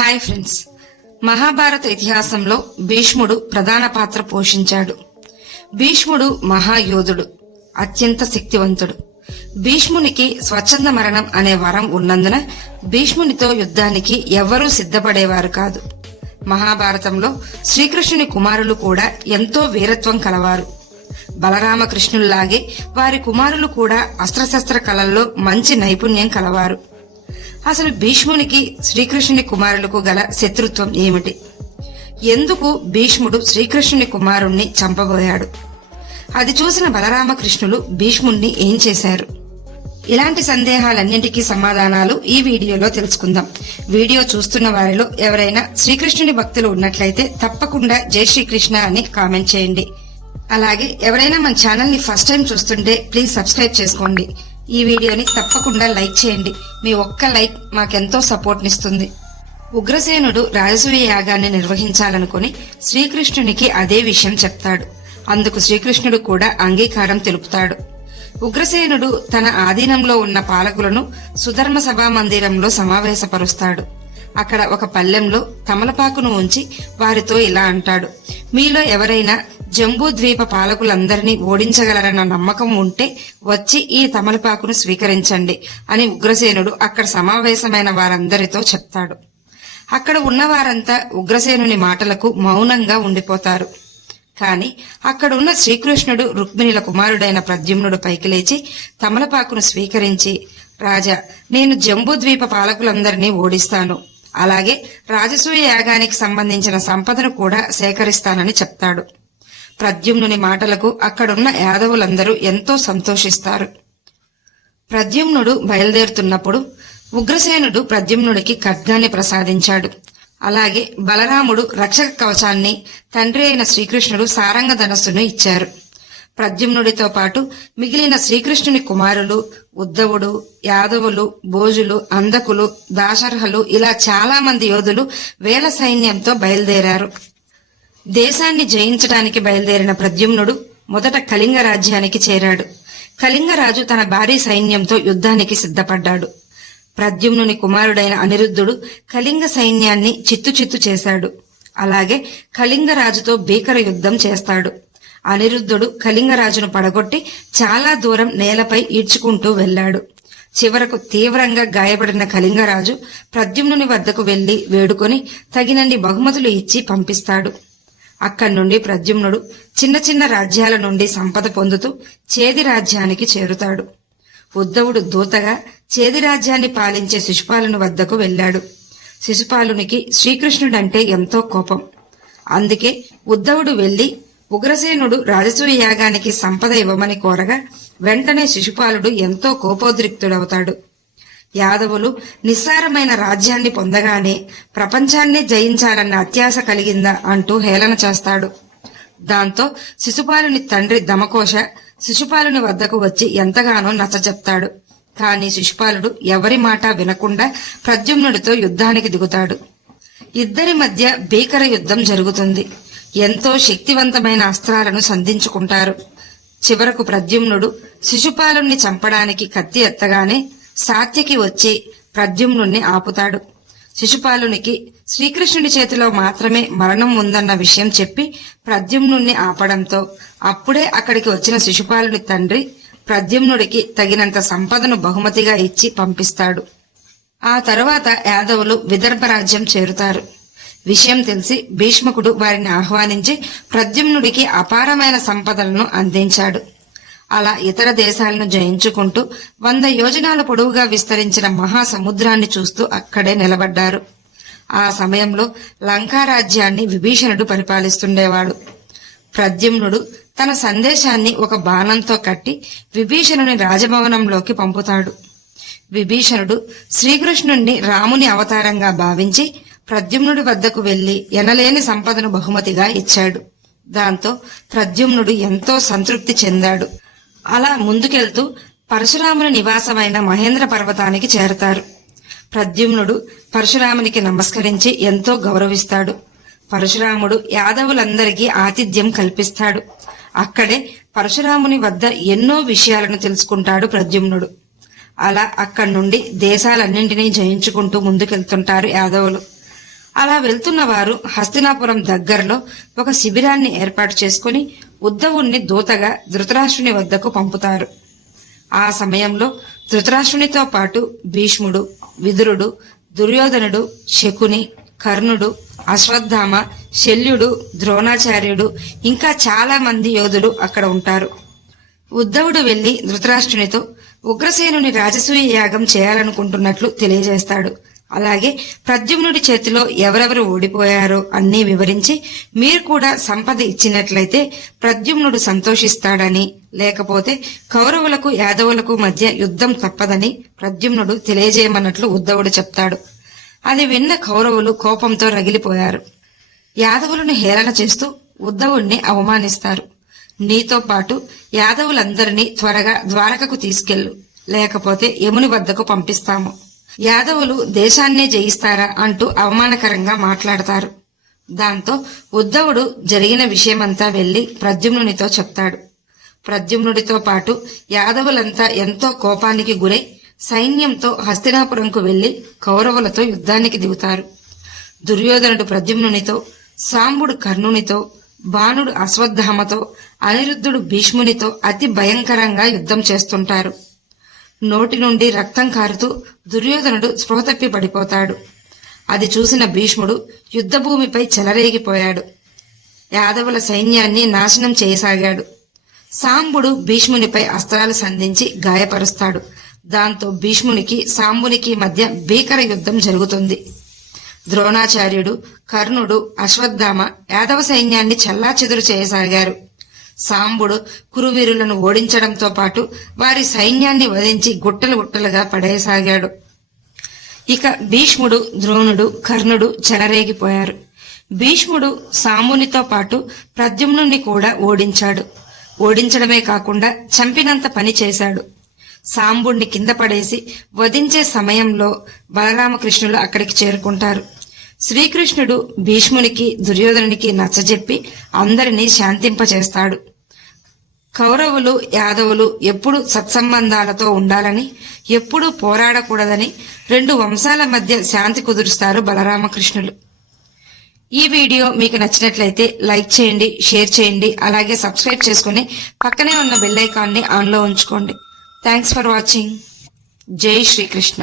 Hi friends, Mahabharata ఇతిహాసంలో భీష్ముడు ప్రధాన పాత్ర పోషించాడు. భీష్ముడు మహాయోధుడు, అత్యంత శక్తివంతుడు. భీష్మునికి స్వచ్ఛంద మరణం అనే వరం ఉన్నందున భీష్మునితో యుద్ధానికి ఎవ్వరూ సిద్ధపడేవారు కాదు. మహాభారతంలో శ్రీకృష్ణుని కుమారులు కూడా ఎంతో వీరత్వం కలవారు. బలరామకృష్ణుల్లాగే వారి కుమారులు కూడా అస్త్రశస్త్ర కళల్లో మంచి నైపుణ్యం కలవారు. అసలు భీష్మునికి శ్రీకృష్ణుని కుమారులకు గల శత్రుత్వం ఏమిటి? ఎందుకు భీష్ముడు శ్రీకృష్ణుని కుమారుణ్ణి చంపబోయాడు? అది చూసిన బలరామకృష్ణులు భీష్ముణ్ణి ఏం చేశారు? ఇలాంటి సందేహాలన్నింటికీ సమాధానాలు ఈ వీడియోలో తెలుసుకుందాం. వీడియో చూస్తున్న వారిలో ఎవరైనా శ్రీకృష్ణుని భక్తులు ఉన్నట్లయితే తప్పకుండా జై శ్రీకృష్ణ అని కామెంట్ చేయండి. అలాగే ఎవరైనా మన ఛానల్ ని ఫస్ట్ టైం చూస్తుంటే ప్లీజ్ సబ్స్క్రైబ్ చేసుకోండి. ఈ వీడియోని తప్పకుండా లైక్ చేయండి. మీ ఒక్క లైక్ మాకెంతో సపోర్ట్ నిస్తుంది. ఉగ్రసేనుడు రాజసూయ యాగాన్ని నిర్వహించాలనుకుని శ్రీకృష్ణునికి అదే విషయం చెప్తాడు. అందుకు శ్రీకృష్ణుడు కూడా అంగీకారం తెలుపుతాడు. ఉగ్రసేనుడు తన ఆధీనంలో ఉన్న పాలకులను సుధర్మ సభా మందిరంలో సమావేశపరుస్తాడు. అక్కడ ఒక పల్లెంలో తమలపాకును ఉంచి వారితో ఇలా అంటాడు: మీలో ఎవరైనా జంబూద్వీప పాలకులందరినీ ఓడించగలరన్న నమ్మకం ఉంటే వచ్చి ఈ తమలపాకును స్వీకరించండి అని ఉగ్రసేనుడు అక్కడ సమావేశమైన వారందరితో చెప్తాడు. అక్కడ ఉన్న వారంతా ఉగ్రసేనుని మాటలకు మౌనంగా ఉండిపోతారు. కాని అక్కడున్న శ్రీకృష్ణుడు రుక్మిణిల కుమారుడైన ప్రద్యుమ్నుడు పైకి లేచి తమలపాకును స్వీకరించి, రాజా, నేను జంబూద్వీప పాలకులందరినీ ఓడిస్తాను, అలాగే రాజసూయ యాగానికి సంబంధించిన సంపదను కూడా సేకరిస్తానని చెప్తాడు. ప్రద్యుమ్నుని మాటలకు అక్కడున్న యాదవులందరూ ఎంతో సంతోషిస్తారు. ప్రద్యుమ్నుడు బయలుదేరుతున్నప్పుడు ఉగ్రసేనుడు ప్రద్యుమ్నుడికి ఖడ్గాన్ని ప్రసాదించాడు. అలాగే బలరాముడు రక్షక కవచాన్ని, తండ్రి అయిన శ్రీకృష్ణుడు సారంగ ధనస్సును ఇచ్చారు. ప్రద్యుమ్నుడితో పాటు మిగిలిన శ్రీకృష్ణుని కుమారులు ఉద్ధవుడు, యాదవులు, భోజులు, అందకులు, దాశర్హలు ఇలా చాలా మంది యోధులు వేల సైన్యంతో బయలుదేరారు. దేశాన్ని జయించడానికి బయలుదేరిన ప్రద్యుమ్నుడు మొదట కళింగ రాజ్యానికి చేరాడు. కళింగరాజు తన భారీ సైన్యంతో యుద్ధానికి సిద్ధపడ్డాడు. ప్రద్యుమ్నుని కుమారుడైన అనిరుద్ధుడు కళింగ సైన్యాన్ని చిత్తు చేశాడు. అలాగే కళింగరాజుతో భీకర యుద్ధం చేస్తాడు. అనిరుద్ధుడు కళింగరాజును పడగొట్టి చాలా దూరం నేలపై ఈడ్చుకుంటూ వెళ్లాడు. చివరకు తీవ్రంగా గాయపడిన కళింగరాజు ప్రద్యుమ్నుని వద్దకు వెళ్లి వేడుకొని తగినన్ని బహుమతులు ఇచ్చి పంపిస్తాడు. అక్కడి నుండి ప్రద్యుమ్నుడు చిన్న చిన్న రాజ్యాల నుండి సంపద పొందుతూ చేది రాజ్యానికి చేరుతాడు. ఉద్ధవుడు దూతగా చేది రాజ్యాన్ని పాలించే శిశుపాలుని వద్దకు వెళ్లాడు. శిశుపాలునికి శ్రీకృష్ణుడంటే ఎంతో కోపం. అందుకే ఉద్ధవుడు వెళ్లి ఉగ్రసేనుడు రాజసూయ యాగానికి సంపద ఇవ్వమని కోరగా వెంటనే శిశుపాలుడు ఎంతో కోపోద్రిక్తుడవుతాడు. యాదవులు నిస్సారమైన రాజ్యాన్ని పొందగానే ప్రపంచాన్నే జయించాలన్న అత్యాశ కలిగిందా అంటూ హేళన చేస్తాడు. దాంతో శిశుపాలుని తండ్రి దమకోశ శిశుపాలుని వద్దకు వచ్చి ఎంతగానో నచ్చచెప్తాడు. కాని శిశుపాలుడు ఎవరి మాట వినకుండా ప్రద్యుమ్నుడితో యుద్ధానికి దిగుతాడు. ఇద్దరి మధ్య భీకర యుద్ధం జరుగుతుంది. ఎంతో శక్తివంతమైన అస్త్రాలను సంధించుకుంటారు. చివరకు ప్రద్యుమ్నుడు శిశుపాలుణ్ణి చంపడానికి కత్తి ఎత్తగానే సాత్యకి వచ్చి ప్రద్యుమ్నుణ్ణి ఆపుతాడు. శిశుపాలునికి శ్రీకృష్ణుడి చేతిలో మాత్రమే మరణం ఉందన్న విషయం చెప్పి ప్రద్యుమ్నుణ్ణి ఆపడంతో అప్పుడే అక్కడికి వచ్చిన శిశుపాలుని తండ్రి ప్రద్యుమ్నుడికి తగినంత సంపదను బహుమతిగా ఇచ్చి పంపిస్తాడు. ఆ తరువాత యాదవులు విదర్భ రాజ్యం చేరుతారు. విషయం తెలిసి భీష్మకుడు వారిని ఆహ్వానించి ప్రద్యుమ్నుడికి అపారమైన సంపదలను అందించాడు. అలా ఇతర దేశాలను జయించుకుంటూ 100 యోజనాల పొడవుగా విస్తరించిన మహాసముద్రాన్ని చూస్తూ అక్కడే నిలబడ్డారు. ఆ సమయంలో లంకారాజ్యాన్ని విభీషణుడు పరిపాలిస్తుండేవాడు. ప్రద్యుమ్నుడు తన సందేశాన్ని ఒక బాణంతో కట్టి విభీషణుని రాజభవనంలోకి పంపుతాడు. విభీషణుడు శ్రీకృష్ణుణ్ణి రాముని అవతారంగా భావించి ప్రద్యుమ్నుడి వద్దకు వెళ్లి ఎనలేని సంపదను బహుమతిగా ఇచ్చాడు. దాంతో ప్రద్యుమ్నుడు ఎంతో సంతృప్తి చెందాడు. అలా ముందుకెళ్తూ పరశురాముని నివాసమైన మహేంద్ర పర్వతానికి చేరతారు. ప్రద్యుమ్నుడు పరశురామునికి నమస్కరించి ఎంతో గౌరవిస్తాడు. పరశురాముడు యాదవులందరికీ ఆతిథ్యం కల్పిస్తాడు. అక్కడే పరశురాముని వద్ద ఎన్నో విషయాలను తెలుసుకుంటాడు ప్రద్యుమ్నుడు. అలా అక్కడి నుండి దేశాలన్నింటినీ జయించుకుంటూ ముందుకెళ్తుంటారు యాదవులు. అలా వెళ్తున్న వారు హస్తినాపురం దగ్గరలో ఒక శిబిరాన్ని ఏర్పాటు చేసుకుని ఉద్ధవుణ్ణి దూతగా ధృతరాష్ట్రుని వద్దకు పంపుతారు. ఆ సమయంలో ధృతరాష్ట్రునితో పాటు భీష్ముడు, విదురుడు, దుర్యోధనుడు, శకుని, కర్ణుడు, అశ్వత్థామ, శల్యుడు, ద్రోణాచార్యుడు ఇంకా చాలా మంది యోధులు అక్కడ ఉంటారు. ఉద్ధవుడు వెళ్లి ధృతరాష్ట్రునితో ఉగ్రసేనుని రాజసూయ యాగం చేయాలనుకుంటున్నట్లు తెలియజేస్తాడు. అలాగే ప్రద్యుమ్నుడి చేతిలో ఎవరెవరు ఓడిపోయారో అన్నీ వివరించి మీరు కూడా సంపద ఇచ్చినట్లయితే ప్రద్యుమ్నుడు సంతోషిస్తాడని, లేకపోతే కౌరవులకు యాదవులకు మధ్య యుద్ధం తప్పదని ప్రద్యుమ్నుడు తెలియజేయమన్నట్లు ఉద్ధవుడు చెప్తాడు. అది విన్న కౌరవులు కోపంతో రగిలిపోయారు. యాదవులను హేళన చేస్తూ ఉద్ధవుణ్ణి అవమానిస్తారు. నీతో పాటు యాదవులందరినీ త్వరగా ద్వారకకు తీసుకెళ్ళు, లేకపోతే యముని వద్దకు పంపిస్తాము. యాదవులు దేశాన్నే జయిస్తారా అంటూ అవమానకరంగా మాట్లాడతారు. దాంతో ఉద్ధవుడు జరిగిన విషయమంతా వెళ్లి ప్రద్యుమ్నునితో చెప్తాడు. ప్రద్యుమ్నుడితో పాటు యాదవులంతా ఎంతో కోపానికి గురై సైన్యంతో హస్తినాపురంకు వెళ్లి కౌరవులతో యుద్ధానికి దిగుతారు. దుర్యోధనుడు ప్రద్యుమ్నునితో, సాంబుడు కర్ణునితో, బాణుడు అశ్వత్థామతో, అనిరుద్ధుడు భీష్మునితో అతి భయంకరంగా యుద్ధం చేస్తుంటారు. నోటి నుండి రక్తం కారుతూ దుర్యోధనుడు స్పృహ తప్పి పడిపోతాడు. అది చూసిన భీష్ముడు యుద్ధభూమిపై చెలరేగిపోయాడు. యాదవుల సైన్యాన్ని నాశనం చేయసాగాడు. సాంబుడు భీష్మునిపై అస్త్రాలు సంధించి గాయపరుస్తాడు. దాంతో భీష్మునికి సాంబునికి మధ్య భీకర యుద్ధం జరుగుతుంది. ద్రోణాచార్యుడు, కర్ణుడు, అశ్వత్థామ యాదవ సైన్యాన్ని చెల్లాచెదురు చేయసాగారు. సాంబుడు కురువీరులను ఓడించడంతో పాటు వారి సైన్యాన్ని వధించి గుట్టలు గుట్టలుగా పడేయసాగాడు. ఇక భీష్ముడు, ద్రోణుడు, కర్ణుడు చెలరేగిపోయారు. భీష్ముడు సాంబునితో పాటు ప్రద్యుమ్నుని కూడా ఓడించాడు. ఓడించడమే కాకుండా చంపినంత పని చేశాడు. సాంబుణ్ణి కింద పడేసి వధించే సమయంలో బలరామకృష్ణులు అక్కడికి చేరుకుంటారు. శ్రీకృష్ణుడు భీష్మునికి, దుర్యోధనునికి నచ్చజెప్పి అందరినీ శాంతింపచేస్తాడు. కౌరవులు, యాదవులు ఎప్పుడూ సత్సంబంధాలతో ఉండాలని, ఎప్పుడూ పోరాడకూడదని 2 వంశాల మధ్య శాంతి కుదురుస్తారు బలరామకృష్ణులు. ఈ వీడియో మీకు నచ్చినట్లయితే లైక్ చేయండి, షేర్ చేయండి, అలాగే సబ్స్క్రైబ్ చేసుకుని పక్కనే ఉన్న బెల్ ఐకాన్ని ఆన్లో ఉంచుకోండి. Thanks for watching. జై శ్రీకృష్ణ.